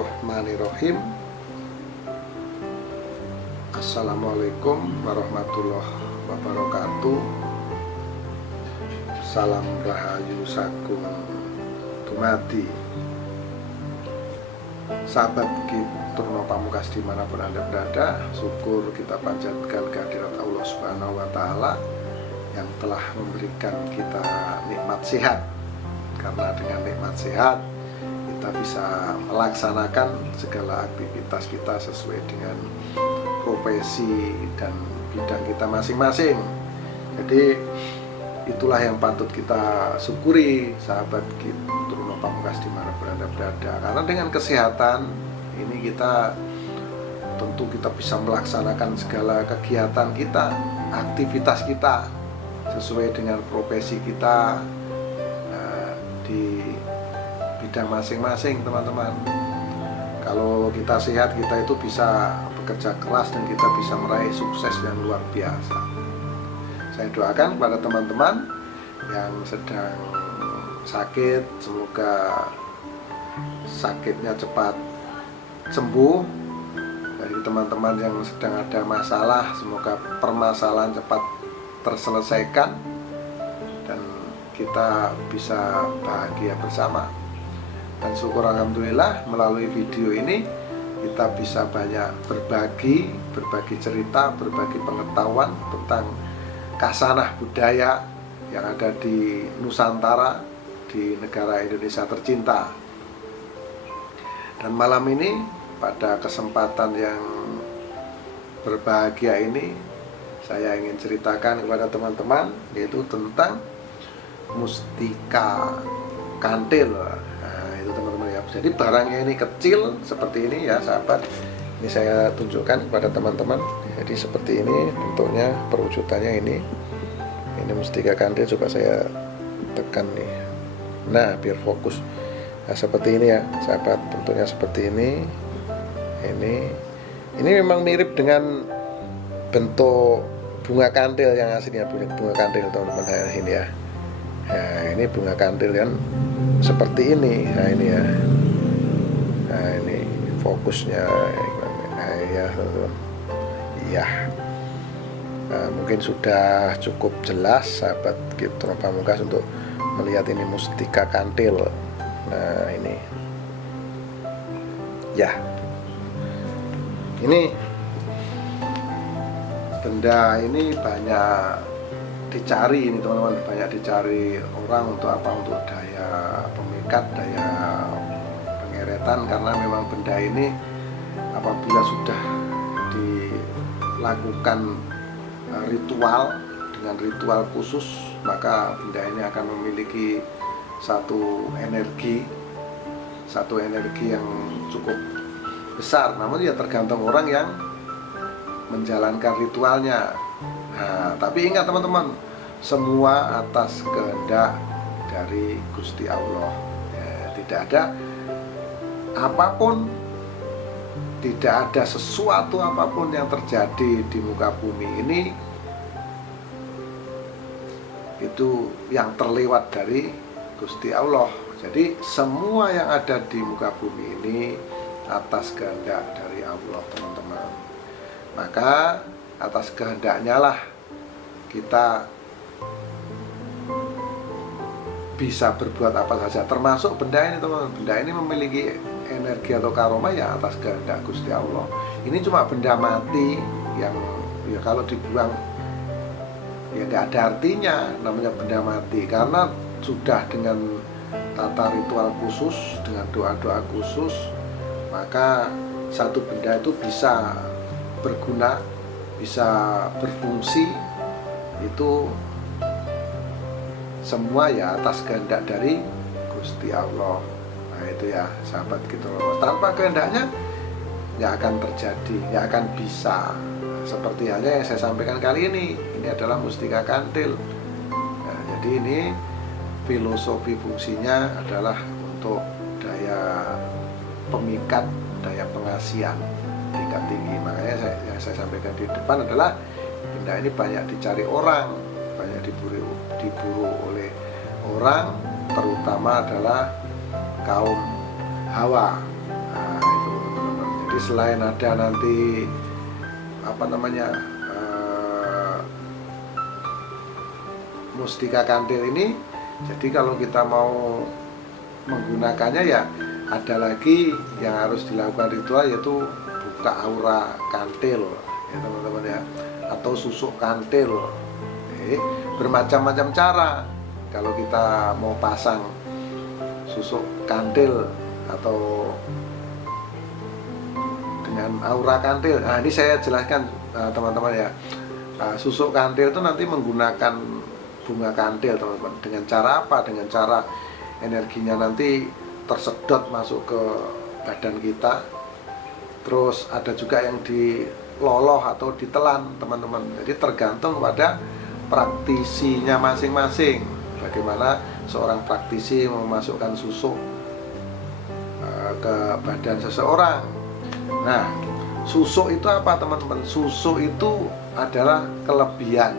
Bismillahirrahmanirrahim. Assalamualaikum warahmatullahi wabarakatuh. Salam rahayu sagung dumadi. Sahabat Turno Pamungkas dimanapun Anda berada, syukur kita panjatkan kehadirat Allah Subhanahu wa Ta'ala yang telah memberikan kita nikmat sehat. Karena dengan nikmat sehat kita bisa melaksanakan segala aktivitas kita sesuai dengan profesi dan bidang kita masing-masing. Jadi itulah yang patut kita syukuri, sahabat Turno Pamungkas dimanapun Anda berada. Karena dengan kesehatan ini kita tentu kita bisa melaksanakan segala kegiatan kita, aktivitas kita sesuai dengan profesi kita di bidang masing-masing, teman-teman. Kalau kita sehat, kita itu bisa bekerja keras dan kita bisa meraih sukses yang luar biasa. Saya doakan kepada teman-teman yang sedang sakit, semoga sakitnya cepat sembuh. Bagi teman-teman yang sedang ada masalah, semoga permasalahan cepat terselesaikan dan kita bisa bahagia bersama. Dan syukur alhamdulillah melalui video ini kita bisa banyak berbagi cerita, berbagi pengetahuan tentang khasanah budaya yang ada di Nusantara, di negara Indonesia tercinta. Dan malam ini pada kesempatan yang berbahagia ini saya ingin ceritakan kepada teman-teman yaitu tentang mustika kantil. Nah, itu teman-teman ya. Jadi barangnya ini kecil seperti ini ya, sahabat. Ini saya tunjukkan kepada teman-teman. Jadi seperti ini bentuknya, perwujudannya ini. Ini mustika kantil, coba saya tekan nih. Nah, biar fokus. Nah, seperti ini ya, sahabat. Bentuknya seperti ini. Ini memang mirip dengan bentuk bunga kantil yang aslinya, bunga kantil teman-teman. Nah, ini ya. Nah, ini bunga kantil kan seperti ini. Nah, ini ya. Nah, ini fokusnya. Nah, ya, teman-teman. Iya. Nah, mungkin sudah cukup jelas sahabat Turno Pamungkas untuk melihat ini mustika kantil. Nah, ini. Ya. Ini benda ini banyak dicari ini teman-teman, banyak dicari orang untuk apa? Untuk daya pemikat, daya pengeretan, karena memang benda ini apabila sudah dilakukan ritual dengan ritual khusus, maka benda ini akan memiliki satu energi yang cukup besar. Namun ya tergantung orang yang menjalankan ritualnya. Nah, tapi ingat teman-teman, semua atas kehendak dari Gusti Allah ya, tidak ada apapun, tidak ada sesuatu apapun yang terjadi di muka bumi ini itu yang terlewat dari Gusti Allah. Jadi semua yang ada di muka bumi ini atas kehendak dari Allah, teman-teman. Maka atas kehendaknya lah kita bisa berbuat apa saja, termasuk benda ini, teman-teman. Benda ini memiliki energi atau karomah ya atas kehendak Gusti Allah. Ini cuma benda mati yang ya kalau dibuang ya nggak ada artinya, namanya benda mati, karena sudah dengan tata ritual khusus, dengan doa-doa khusus, maka satu benda itu bisa berguna, bisa berfungsi. Itu semua ya atas kehendak dari Gusti Allah. Nah itu ya sahabat gitu loh. Tanpa kehendaknya nggak akan terjadi, nggak akan bisa. Seperti halnya yang saya sampaikan kali ini adalah mustika kantil. Nah, jadi ini filosofi fungsinya adalah untuk daya pemikat, daya pengasihan tingkat tinggi. Makanya yang saya sampaikan di depan adalah benda ini banyak dicari orang, banyak diburu oleh orang, terutama adalah kaum Hawa. Nah, Jadi selain ada nanti mustika kantil ini, jadi kalau kita mau menggunakannya ya ada lagi yang harus dilakukan ritual, yaitu buka aura kantil ya teman-teman ya, atau susuk kantil. Bermacam-macam cara kalau kita mau pasang susuk kantil atau dengan aura kantil. Nah, ini saya jelaskan teman-teman ya. Susuk kantil itu nanti menggunakan bunga kantil teman-teman. Dengan cara apa? Dengan cara energinya nanti tersedot masuk ke badan kita. Terus ada juga yang diloloh atau ditelan teman-teman. Jadi tergantung pada praktisinya masing-masing. Bagaimana seorang praktisi memasukkan susuk ke badan seseorang. Nah, susuk itu apa teman-teman? Susuk itu adalah kelebihan.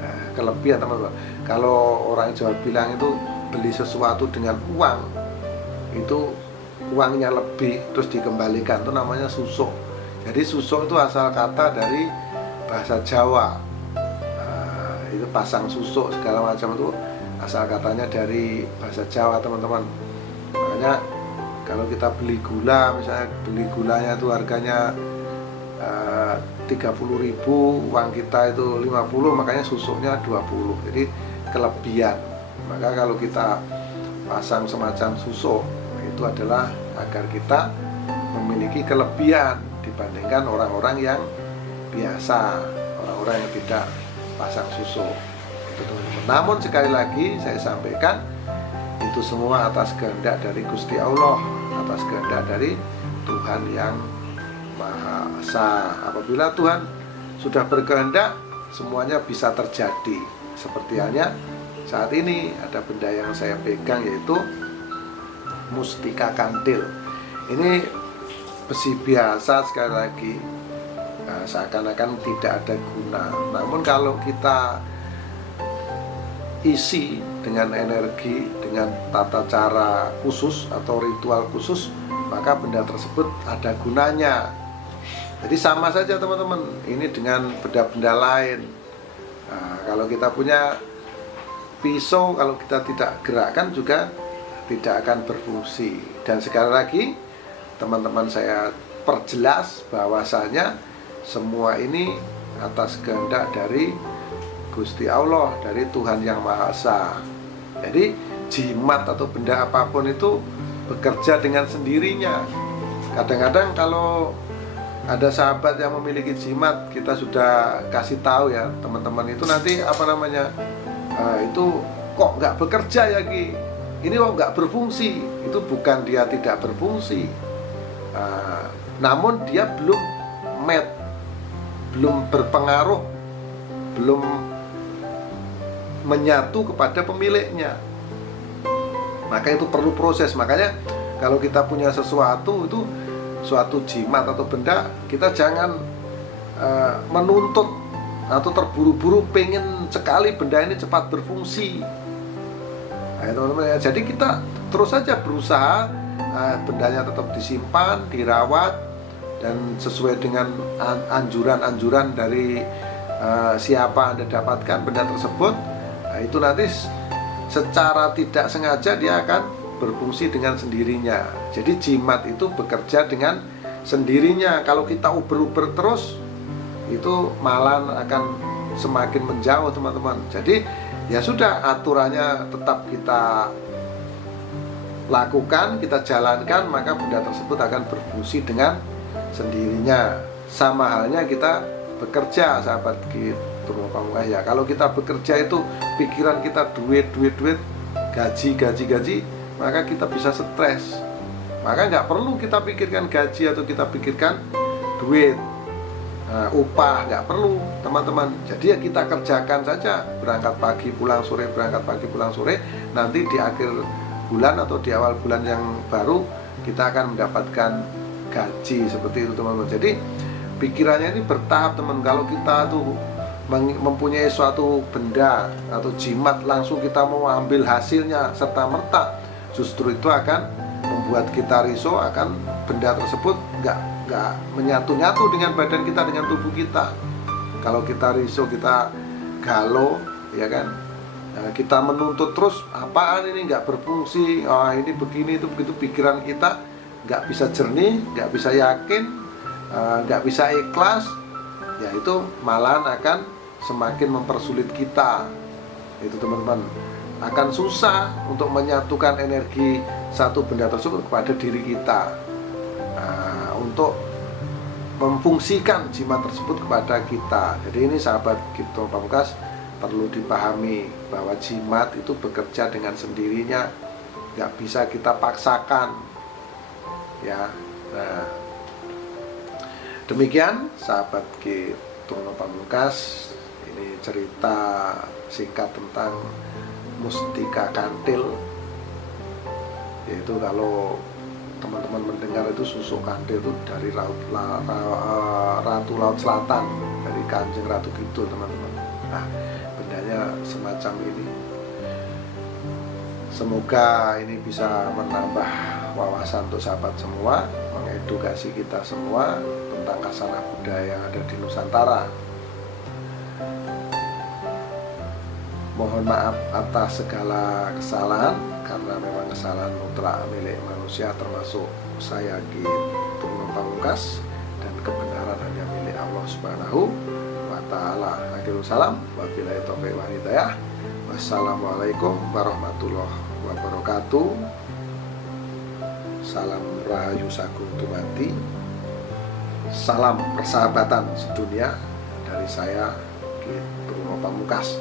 Nah, kelebihan teman-teman. Kalau orang Jawa bilang itu beli sesuatu dengan uang, itu uangnya lebih terus dikembalikan, itu namanya susuk. Jadi susuk itu asal kata dari bahasa Jawa. Itu pasang susuk segala macam itu asal katanya dari bahasa Jawa teman-teman. Makanya kalau kita beli gula, misalnya beli gulanya itu harganya 30.000, uang kita itu 50, makanya susuknya 20. Jadi kelebihan. Maka kalau kita pasang semacam susuk, itu adalah agar kita memiliki kelebihan dibandingkan orang-orang yang biasa, orang-orang yang tidak pasang susuk. Itu teman-teman. Namun sekali lagi saya sampaikan, itu semua atas kehendak dari Gusti Allah, atas kehendak dari Tuhan yang Maha Esa. Apabila Tuhan sudah berkehendak, semuanya bisa terjadi. Seperti halnya saat ini ada benda yang saya pegang, yaitu mustika kantil. Ini besi biasa sekali lagi, seakan-akan tidak ada guna. Namun kalau kita isi dengan energi, dengan tata cara khusus atau ritual khusus, maka benda tersebut ada gunanya. Jadi sama saja teman-teman, ini dengan benda-benda lain. Nah, kalau kita punya pisau, kalau kita tidak gerakkan juga tidak akan berfungsi. Dan sekali lagi teman-teman saya perjelas bahwasanya semua ini atas kehendak dari Gusti Allah, dari Tuhan yang Maha Esa. Jadi jimat atau benda apapun itu bekerja dengan sendirinya. Kadang-kadang kalau ada sahabat yang memiliki jimat, kita sudah kasih tahu ya teman-teman, itu nanti itu kok nggak bekerja ya Ki, ini kok nggak berfungsi. Itu bukan dia tidak berfungsi, namun dia belum berpengaruh, belum menyatu kepada pemiliknya. Maka itu perlu proses. Makanya kalau kita punya sesuatu, itu suatu jimat atau benda, kita jangan menuntut atau terburu-buru pengen sekali benda ini cepat berfungsi. Nah, teman-teman, jadi kita terus saja berusaha bendanya tetap disimpan, dirawat, dan sesuai dengan anjuran-anjuran dari siapa Anda dapatkan benda tersebut. Nah, itu nanti secara tidak sengaja dia akan berfungsi dengan sendirinya. Jadi jimat itu bekerja dengan sendirinya. Kalau kita uber-uber terus, itu malah akan semakin menjauh teman-teman. Jadi ya sudah, aturannya tetap kita lakukan, kita jalankan, maka benda tersebut akan berfungsi dengan sendirinya. Sama halnya kita bekerja, sahabat gitu ya. Kalau kita bekerja itu pikiran kita duit, gaji, maka kita bisa stres. Maka nggak perlu kita pikirkan gaji atau kita pikirkan duit, upah, nggak perlu teman-teman. Jadi ya kita kerjakan saja, berangkat pagi pulang sore, berangkat pagi pulang sore. Nanti di akhir bulan atau di awal bulan yang baru kita akan mendapatkan gaji, seperti itu teman-teman. Jadi pikirannya ini bertahap teman. Kalau kita tuh mempunyai suatu benda atau jimat, langsung kita mau ambil hasilnya serta merta, justru itu akan membuat kita risau, akan benda tersebut nggak nggak menyatu-nyatu dengan badan kita, dengan tubuh kita. Kalau kita risau, kita galau, ya kan, kita menuntut terus, apaan ini nggak berfungsi, ini begini itu begitu, pikiran kita nggak bisa jernih, nggak bisa yakin, nggak bisa ikhlas, ya itu malahan akan semakin mempersulit kita. Itu teman-teman, akan susah untuk menyatukan energi satu benda tersebut kepada diri kita, untuk memfungsikan jimat tersebut kepada kita. Jadi ini sahabat Kipto Pamungkas perlu dipahami bahwa jimat itu bekerja dengan sendirinya, nggak bisa kita paksakan, ya. Nah, demikian sahabat Kipto Pamungkas, ini cerita singkat tentang Mustika Kantil, yaitu kalau teman-teman mendengar itu susuk kantil itu dari Ratu Laut Selatan, dari Kanjeng Ratu Kidul, teman-teman. Nah, bendanya semacam ini. Semoga ini bisa menambah wawasan untuk sahabat semua, mengedukasi kita semua tentang khasana budaya yang ada di Nusantara. Mohon maaf atas segala kesalahan, karena memang kesalahan mutlak milik manusia, termasuk saya Kipto Pamungkas, dan kebenaran hanya milik Allah Subhanahu wa Ta'ala. Akhirul salam, wabillahi taufiq wal hidayah. Wassalamualaikum warahmatullahi wabarakatuh. Salam rahayu sagung tumati, salam persahabatan sedunia dari saya Kipto Pamungkas.